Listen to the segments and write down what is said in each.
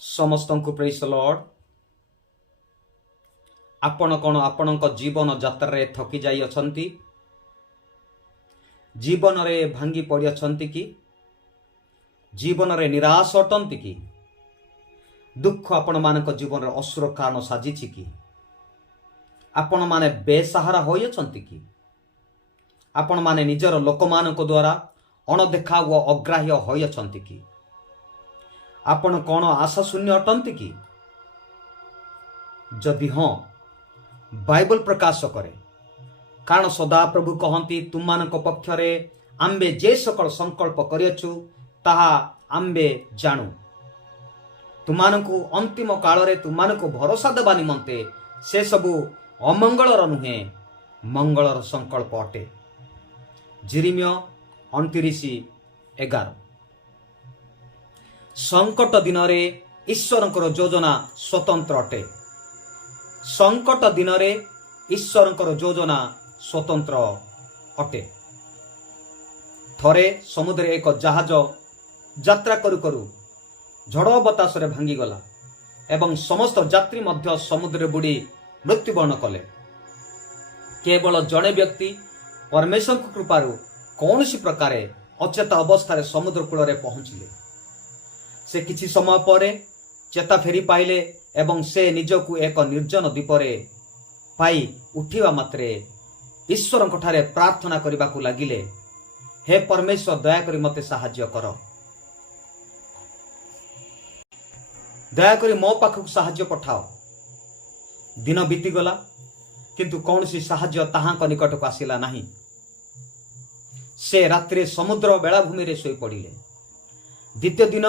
समस्तंकु praise the Lord. आपण कौन आपण जीवन यात्रा रे थकी जाई अछंती, जीवन रे भांगी पड़ी अछंती कि जीवन रे निराश अटंती कि दुख आपण मानक जीवन रे असुर कारण साजिछि कि आपण माने बेसहारा होई अछंती कि आपण माने निजर लोक मानक द्वारा अणदेखा व अग्राह्य होई अछंती कि आपण कौन आशा शून्य अटंती कि जदि हाँ बाइबल प्रकाश करे, कारण सदा प्रभु कहती तुम पक्षरे आम्बे जे सकल संकल्प करियछु ताहा आम्बे जाणु। तुमानकु अंतिम काल रे तुमानकु भरोसा देबा निमंते से सबु अमंगलर नुहे मंगलर संकल्प अटे। जिरिमिय 29:11। संकट दिन रे ईश्वरंकर योजना स्वतंत्र अटे। संकट दिन रे ईश्वरंकर योजना स्वतंत्र अटे। थरे समुद्र एक जहाज यात्रा करू करू झड़ बतास रे भांगी गला एवं समस्त यात्री मध्य समुद्र बुड़ी मृत्युवरण कले। केवल जड़े व्यक्ति परमेश्वर को कृपारु कौन सी प्रकार अचेता अवस्था समुद्र कूल रे पहुंचले। से किछि समय पर चेता फेरी पाइले एवं से निजकु एक निर्जन द्वीपरे पाई उठिवा मात्रे ईश्वर ठारे प्रार्थना करने को लगिले, हे परमेश्वर दयाकरी मते साहाय्य कर, दयाकरी मो पाखक साहाय्य पठाओ। दिन बीतीगला किंतु कौन सी साहाय्य ताहांक निकट को आसिला नहीं। से रात्रि समुद्र बेलाभूमि रे सोई पड़िले। द्वितीय दिन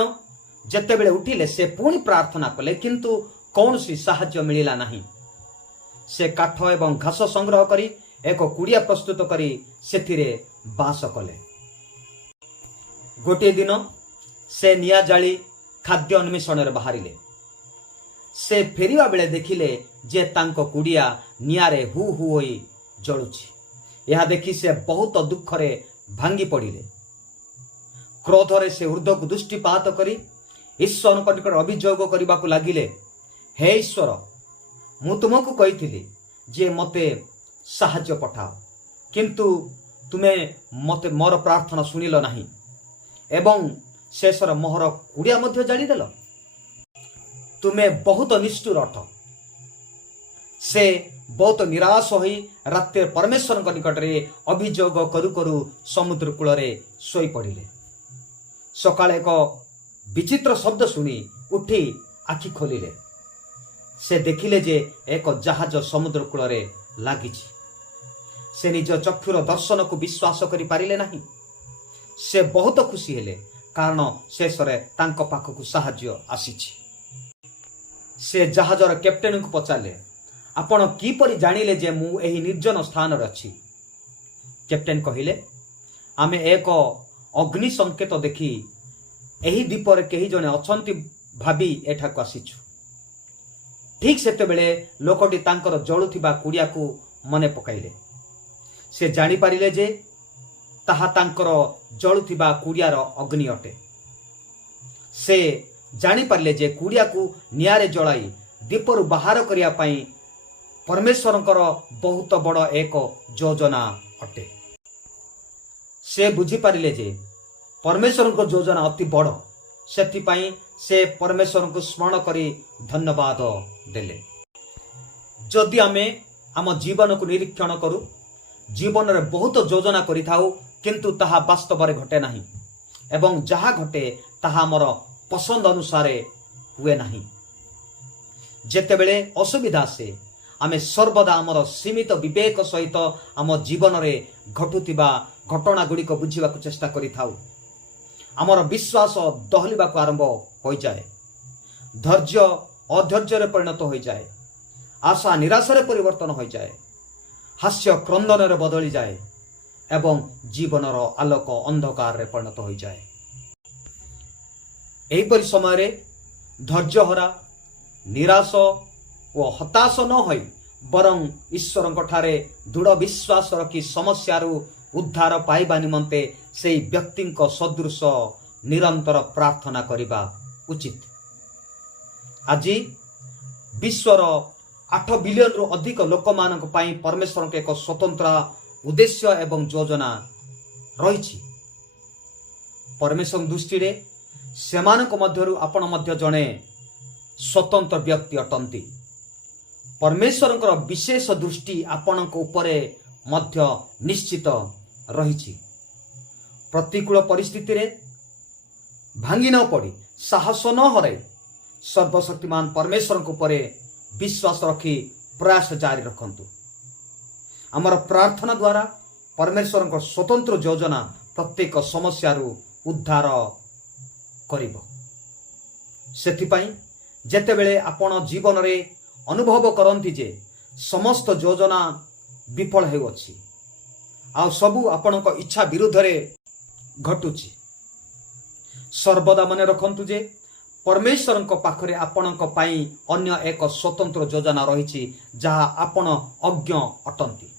जेतेबेले उठिले से पुणी प्रार्थना कले किंतु कौन सी साहाय्य मिलिला नहीं। से काठ एवं घास संग्रह करी एक कुड़िया प्रस्तुत करी सेथिरे बास कले। गोटे दिन से निया जाली खाद्य अन्वेषण रे बाहरिले। से फेरिवा बेले देखिले जे तांको कुड़िया नियारे हु हु होई जळुछि। यह देखि से बहुत दुख रे भांगी पड़िले। क्रोध रे से ऊर्ध्व को दृष्टिपात करी ईश्वर निकट अभियोग करने को लगिले, हे ईश्वर मु तुमको कही जे मते साहाय्य पठाओ किंतु तुमे मते मोर प्रार्थना सुनिल नहीं एवं शेषर मोहर कुड़िया मध्य जालीदेल। तुमे बहुत निष्ठुर अट। से बहुत निराश होई रात्रि परमेश्वर निकट रे अभियोग करू करू समुद्र कूल रे सोई पड़िले। सकाळे एक विचित्र शब्द सुनी उठी आखि खोलिले। से देखिले जे एक जहाज समुद्र कूल रे लागिछि। से निज चक्षुर दर्शन को विश्वास करि पारिले नहीं। से बहुत खुशी हेले कारण शेषरे तांको पाखकु साहाय्य आसीछि। से जहाजर कैप्टेन को पचारे, आपण किपरि जानिले जे मु एही निर्जन स्थान रे अछि। कैप्टेन कहिले, आमे एक अग्नि संकेत देखि एही द्वीपर कही जने अछंती भाबी एठाक आसीछु। ठीक सेते बेले लोकटी तांकर जळुथिबा कुड़िया को मने पकाइले। से जानि पारिले जे ताहा तांकर जळुथिबा कुड़ियार अग्नि अटे। से जानि पारिले जे कुड़िया को नियारे जळाई द्वीपर बाहर करिया पई परमेश्वरंकर बहुत बड़ एक योजना अटे। से बुझी पारिले जे परमेश्वर को योजना अति बड़, सेथिपाई से परमेश्वर को स्मरण करी धन्यवाद देले। जदि आमे आम जीवन को निरीक्षण करू, जीवन रे बहुत योजना करि थाउ किंतु ताहा वास्तव रे घटे नहीं एवं जहा घटे ताहा हमर पसंद अनुसार हुए नहीं। जेतेबेले असुविधा से आमे सर्वदा आमर सीमित विवेक सहित आम जीवन रे घटुथिबा घटना गुड़िक बुझिबा को चेष्टा करि थाउ। आमर विश्वास दहलिबा को आरंभ हो जाए, धैर्य अधैर्य रे परिणत हो जाए, आशा निराशा रे परिवर्तन हो जाए, हास्य क्रंदन रे बदली जाए एवं जीवनर आलोक अंधकार रे परिणत हो जाए। एहीपरि समय रे धैर्यहरा निराश और हताश न होई बरं ईश्वर ठारे दृढ़ विश्वास रखी समस्यारू उद्धार पाइबा निमंते से व्यक्ति सदृश निरंतर प्रार्थना करिबा उचित। आज विश्वर 8 बिलियन रु अधिक लोक मानक पाई परमेश्वर के एक स्वतंत्र उद्देश्य एवं योजना रही। परमेश्वर दृष्टि रे सेमानक मध्यरु आपण मध्य जणे स्वतंत्र व्यक्ति अटंती। परमेश्वर विशेष दृष्टि आपणक उपरे मध्य निश्चित रही। प्रतिकूल परिस्थिति रे भांगी न पड़ी साहस न हराई सर्वशक्तिमान परमेश्वर उपरे विश्वास रखी प्रयास जारी रखंतु। आमर प्रार्थना द्वारा परमेश्वर स्वतंत्र योजना प्रत्येक समस्या उद्धार करिबो। सेथिपाई जेतेबेले आपण जीवन रे अनुभव करंती जे समस्त योजना विफल हेउछि आ सबु आपणक इच्छा विरुद्ध रे घटुछि, सर्वदा मने रखंतु जे परमेश्वर पाखरे आपणक पाई अन्य एक स्वतंत्र योजना रही जहा आपण अज्ञ अटंती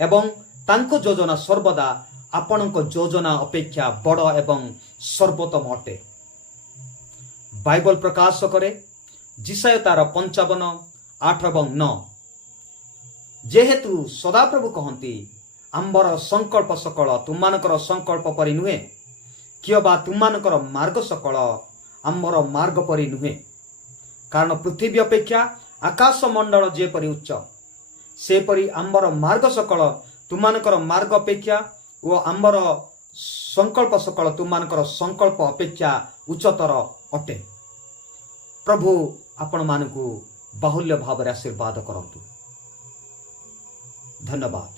एवं तांको योजना सर्वदा आपणक योजना अपेक्षा बड़ एवं सर्वोत्तम अटे। बाइबल प्रकाश करे जिसाय तार 55:8-9 जेहेतु सदाप्रभु कहती आंबर संकल्प सकल तुममानकर संकल्प परि नुहे किय बा तुममानकर मार्ग सकल आंबर मार्ग परि नुहे, कारण पृथ्वी अपेक्षा आकाश मंडल जेपरि उच्च सेपरि आंबर मार्ग सकल तुममानकर मार्ग अपेक्षा ओ आंबर संकल्प सकल तुममानकर संकल्प अपेक्षा उच्चतर अटे। प्रभु आपण मानकु बाहुल्य भाव आशीर्वाद करंतु। धन्यवाद।